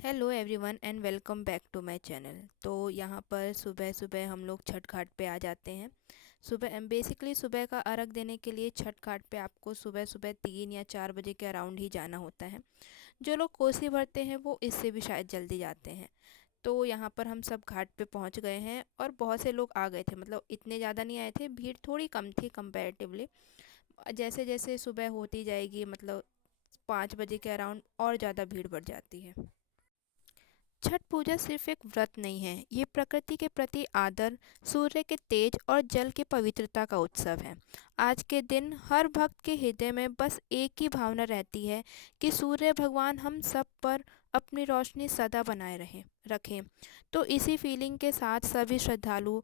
Hello everyone and welcome back to my channel. तो यहाँ पर सुबह सुबह हम लोग छठ घाट पे आ जाते हैं। सुबह बेसिकली सुबह का अर्घ देने के लिए छठ घाट पे आपको सुबह सुबह 3 या 4 बजे के अराउंड ही जाना होता है। जो लोग कोसी भरते हैं वो इससे भी शायद जल्दी जाते हैं। तो यहाँ पर हम सब घाट पे पहुँच गए हैं और बहुत से लोग आ गए थे, मतलब इतने ज़्यादा नहीं आए थे, भीड़ थोड़ी कम थी कंपैरेटिवली। जैसे जैसे सुबह होती जाएगी, मतलब 5 बजे के अराउंड और ज़्यादा भीड़ बढ़ जाती है। छठ पूजा सिर्फ एक व्रत नहीं है, ये प्रकृति के प्रति आदर, सूर्य के तेज और जल की पवित्रता का उत्सव है। आज के दिन हर भक्त के हृदय में बस एक ही भावना रहती है कि सूर्य भगवान हम सब पर अपनी रोशनी सदा बनाए रखें। तो इसी फीलिंग के साथ सभी श्रद्धालु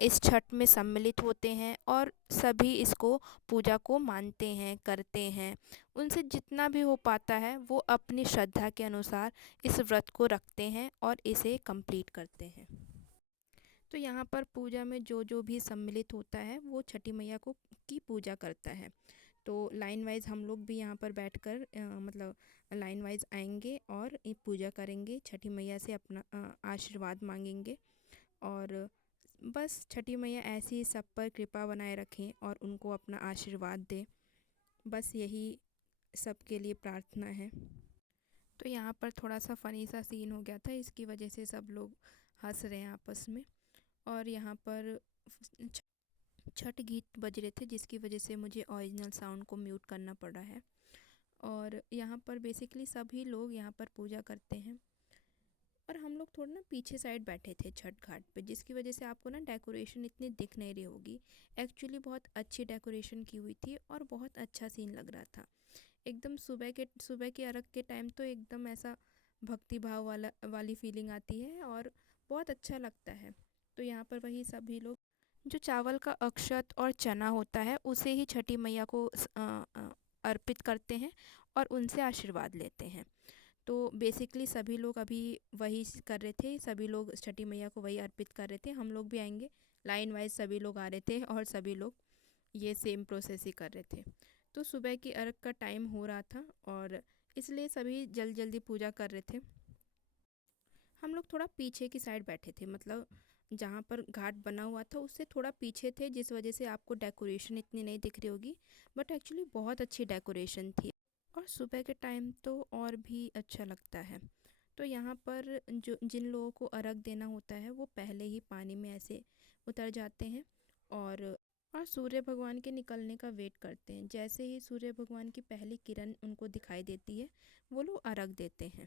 इस छठ में सम्मिलित होते हैं और सभी इसको पूजा को मानते हैं, करते हैं। उनसे जितना भी हो पाता है वो अपनी श्रद्धा के अनुसार इस व्रत को रखते हैं और इसे कंप्लीट करते हैं। तो यहाँ पर पूजा में जो जो भी सम्मिलित होता है वो छठी मैया को की पूजा करता है। तो लाइन वाइज हम लोग भी यहाँ पर बैठकर मतलब लाइन वाइज आएंगे और ये पूजा करेंगे, छठी मैया से अपना आशीर्वाद मांगेंगे। और बस छठी मैया ऐसी ही सब पर कृपा बनाए रखें और उनको अपना आशीर्वाद दें। बस यही सबके लिए प्रार्थना है। तो यहाँ पर थोड़ा सा फ़नी सा सीन हो गया था, इसकी वजह से सब लोग हंस रहे हैं आपस में। और यहाँ पर छ- छठ गीत बज रहे थे, जिसकी वजह से मुझे ओरिजिनल साउंड को म्यूट करना पड़ा है। और यहाँ पर बेसिकली सभी लोग यहाँ पर पूजा करते हैं और हम लोग थोड़ा ना पीछे साइड बैठे थे छठ घाट पे, जिसकी वजह से आपको ना डेकोरेशन इतनी दिख नहीं रही होगी। एक्चुअली बहुत अच्छी डेकोरेशन की हुई थी और बहुत अच्छा सीन लग रहा था। एकदम सुबह के अर्घ के टाइम तो एकदम ऐसा भक्ति भाव वाली फीलिंग आती है और बहुत अच्छा लगता है। तो यहाँ पर वही सभी लोग जो चावल का अक्षत और चना होता है उसे ही छठी मैया को अर्पित करते हैं और उनसे आशीर्वाद लेते हैं। तो बेसिकली सभी लोग अभी वही कर रहे थे, सभी लोग छठी मैया को वही अर्पित कर रहे थे। हम लोग भी आएंगे, लाइन वाइज सभी लोग आ रहे थे और सभी लोग ये सेम प्रोसेस ही कर रहे थे। तो सुबह की अर्घ का टाइम हो रहा था और इसलिए सभी जल्दी जल्दी पूजा कर रहे थे। हम लोग थोड़ा पीछे की साइड बैठे थे, मतलब जहाँ पर घाट बना हुआ था उससे थोड़ा पीछे थे, जिस वजह से आपको डेकोरेशन इतनी नहीं दिख रही होगी। बट एक्चुअली बहुत अच्छी डेकोरेशन थी और सुबह के टाइम तो और भी अच्छा लगता है। तो यहाँ पर जो जिन लोगों को अर्घ देना होता है वो पहले ही पानी में ऐसे उतर जाते हैं और सूर्य भगवान के निकलने का वेट करते हैं। जैसे ही सूर्य भगवान की पहली किरण उनको दिखाई देती है वो लोग अर्घ देते हैं।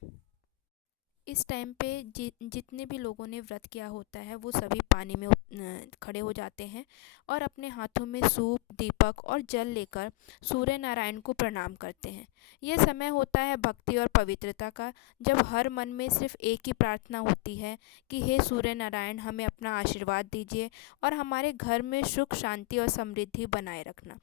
इस टाइम पे जितने भी लोगों ने व्रत किया होता है वो सभी पानी में खड़े हो जाते हैं और अपने हाथों में सूप, दीपक और जल लेकर सूर्य नारायण को प्रणाम करते हैं। यह समय होता है भक्ति और पवित्रता का, जब हर मन में सिर्फ एक ही प्रार्थना होती है कि हे सूर्य नारायण, हमें अपना आशीर्वाद दीजिए और हमारे घर में सुख, शांति और समृद्धि बनाए रखना।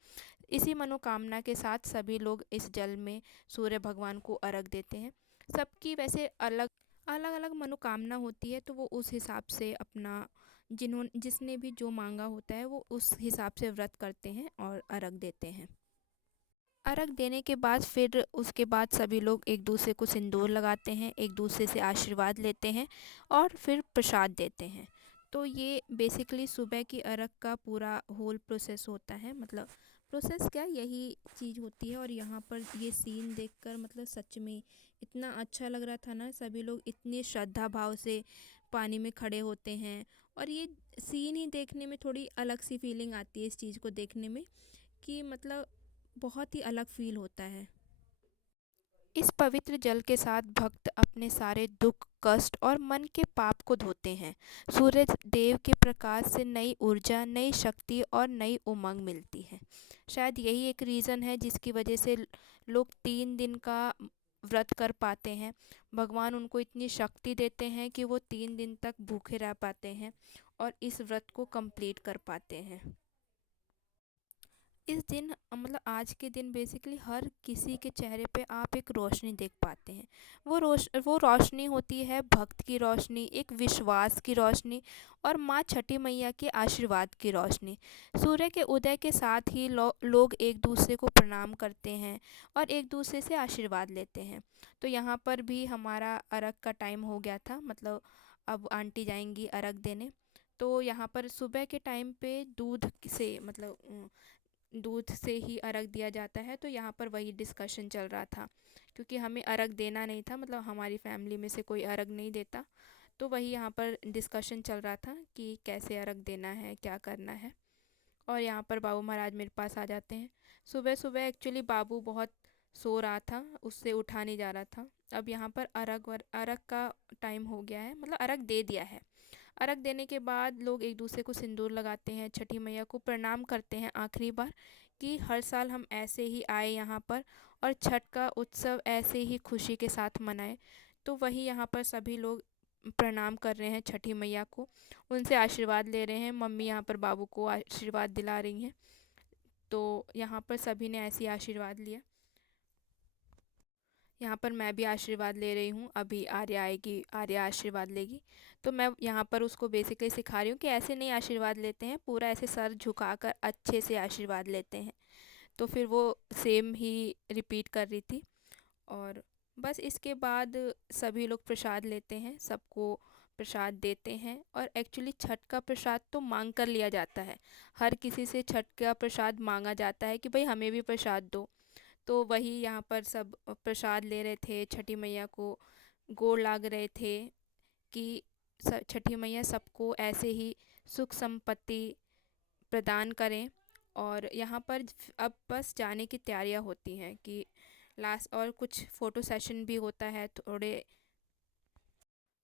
इसी मनोकामना के साथ सभी लोग इस जल में सूर्य भगवान को अर्घ देते हैं। सबकी वैसे अलग अलग अलग मनोकामना होती है, तो वो उस हिसाब से अपना जिसने भी जो मांगा होता है वो उस हिसाब से व्रत करते हैं और अर्घ देते हैं। अर्घ देने के बाद फिर उसके बाद सभी लोग एक दूसरे को सिंदूर लगाते हैं, एक दूसरे से आशीर्वाद लेते हैं और फिर प्रसाद देते हैं। तो ये बेसिकली सुबह की अर्घ का पूरा होल प्रोसेस होता है, मतलब प्रोसेस क्या, यही चीज़ होती है। और यहाँ पर ये सीन देखकर मतलब सच में इतना अच्छा लग रहा था ना, सभी लोग इतनी श्रद्धा भाव से पानी में खड़े होते हैं और ये सीन ही देखने में थोड़ी अलग सी फीलिंग आती है इस चीज़ को देखने में, कि मतलब बहुत ही अलग फील होता है। इस पवित्र जल के साथ भक्त अपने सारे दुख, कष्ट और मन के पाप को धोते हैं। सूर्य देव के प्रकाश से नई ऊर्जा, नई शक्ति और नई उमंग मिलती है। शायद यही एक रीज़न है जिसकी वजह से लोग 3 दिन का व्रत कर पाते हैं। भगवान उनको इतनी शक्ति देते हैं कि वो 3 दिन तक भूखे रह पाते हैं और इस व्रत को कंप्लीट कर पाते हैं। इस दिन मतलब आज के दिन बेसिकली हर किसी के चेहरे पे आप एक रोशनी देख पाते हैं। वो रोशनी होती है भक्त की रोशनी, एक विश्वास की रोशनी और माँ छठी मैया के आशीर्वाद की रोशनी। सूर्य के उदय के साथ ही लोग एक दूसरे को प्रणाम करते हैं और एक दूसरे से आशीर्वाद लेते हैं। तो यहाँ पर भी हमारा अर्घ का टाइम हो गया था, मतलब अब आंटी जाएंगी अर्घ देने। तो यहाँ पर सुबह के टाइम पे दूध से मतलब दूध से ही अर्घ दिया जाता है। तो यहाँ पर वही डिस्कशन चल रहा था, क्योंकि हमें अर्घ देना नहीं था, मतलब हमारी फैमिली में से कोई अर्घ नहीं देता। तो वही यहाँ पर डिस्कशन चल रहा था कि कैसे अर्घ देना है, क्या करना है। और यहाँ पर बाबू महाराज मेरे पास आ जाते हैं। सुबह सुबह एक्चुअली बाबू बहुत सो रहा था, उससे उठा नहीं जा रहा था। अब यहाँ पर अर्घ का टाइम हो गया है, मतलब अर्घ दे दिया है। अर्घ देने के बाद लोग एक दूसरे को सिंदूर लगाते हैं, छठी मैया को प्रणाम करते हैं आखिरी बार, कि हर साल हम ऐसे ही आए यहाँ पर और छठ का उत्सव ऐसे ही खुशी के साथ मनाएं। तो वही यहाँ पर सभी लोग प्रणाम कर रहे हैं छठी मैया को, उनसे आशीर्वाद ले रहे हैं। मम्मी यहाँ पर बाबू को आशीर्वाद दिला रही हैं। तो यहाँ पर सभी ने ऐसे ही आशीर्वाद लिया। यहाँ पर मैं भी आशीर्वाद ले रही हूँ, अभी आर्या आएगी, आर्या आशीर्वाद लेगी। तो मैं यहाँ पर उसको बेसिकली सिखा रही हूँ कि ऐसे नहीं आशीर्वाद लेते हैं, पूरा ऐसे सर झुकाकर अच्छे से आशीर्वाद लेते हैं। तो फिर वो सेम ही रिपीट कर रही थी। और बस इसके बाद सभी लोग प्रसाद लेते हैं, सबको प्रसाद देते हैं। और एक्चुअली छठ का प्रसाद तो मांग कर लिया जाता है, हर किसी से छठ का प्रसाद मांगा जाता है कि भाई हमें भी प्रसाद दो। तो वही यहाँ पर सब प्रसाद ले रहे थे, छठी मैया को गोड़ लाग रहे थे कि छठी मैया सबको ऐसे ही सुख संपत्ति प्रदान करें। और यहाँ पर अब बस जाने की तैयारियाँ होती हैं कि लास्ट, और कुछ फ़ोटो सेशन भी होता है थोड़े।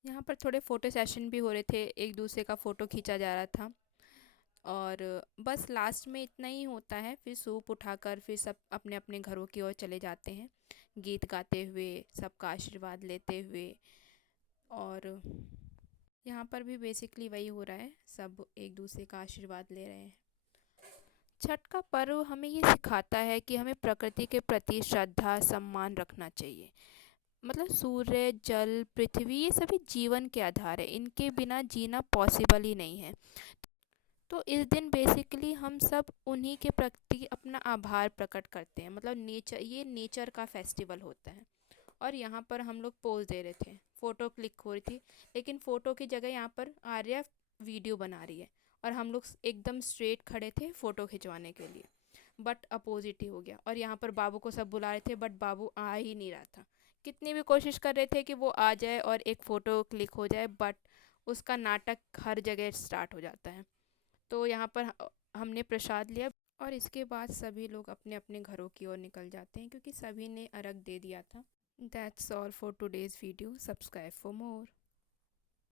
यहाँ पर थोड़े फ़ोटो सेशन भी हो रहे थे, एक दूसरे का फ़ोटो खींचा जा रहा था। और बस लास्ट में इतना ही होता है, फिर सूप उठाकर फिर सब अपने अपने घरों की ओर चले जाते हैं, गीत गाते हुए, सबका आशीर्वाद लेते हुए। और यहाँ पर भी बेसिकली वही हो रहा है, सब एक दूसरे का आशीर्वाद ले रहे हैं। छठ का पर्व हमें ये सिखाता है कि हमें प्रकृति के प्रति श्रद्धा सम्मान रखना चाहिए। मतलब सूर्य, जल, पृथ्वी ये सभी जीवन के आधार है, इनके बिना जीना पॉसिबल ही नहीं है। तो इस दिन बेसिकली हम सब उन्हीं के प्रति अपना आभार प्रकट करते हैं, मतलब नेचर, ये नेचर का फेस्टिवल होता है। और यहाँ पर हम लोग पोज दे रहे थे, फ़ोटो क्लिक हो रही थी, लेकिन फ़ोटो की जगह यहाँ पर आर्या वीडियो बना रही है और हम लोग एकदम स्ट्रेट खड़े थे फ़ोटो खिंचवाने के लिए। बट अपोजिट ही हो गया। और यहाँ पर बाबू को सब बुला रहे थे, बट बाबू आ ही नहीं रहा था। कितनी भी कोशिश कर रहे थे कि वो आ जाए और एक फ़ोटो क्लिक हो जाए, बट उसका नाटक हर जगह स्टार्ट हो जाता है। तो यहाँ पर हमने प्रसाद लिया और इसके बाद सभी लोग अपने अपने घरों की ओर निकल जाते हैं, क्योंकि सभी ने अर्घ दे दिया था। That's all for today's video. Subscribe for more.